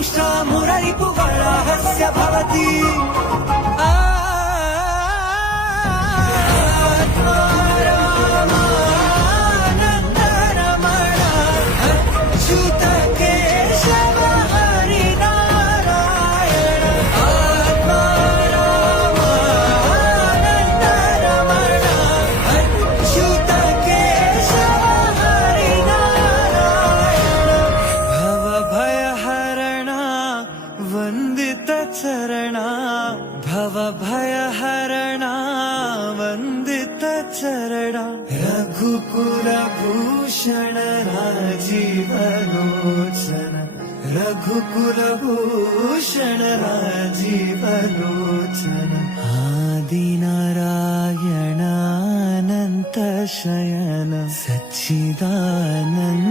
दंष्ट मुररिपुगळहस्य भवति वंदित चरणा भव भय हरणा वंदित चरणा रघुकुल भूषण राजीव लोचन रघुकुल भूषण राजीव लोचन आदिनारायण अनंत शयन सच्चिदानंद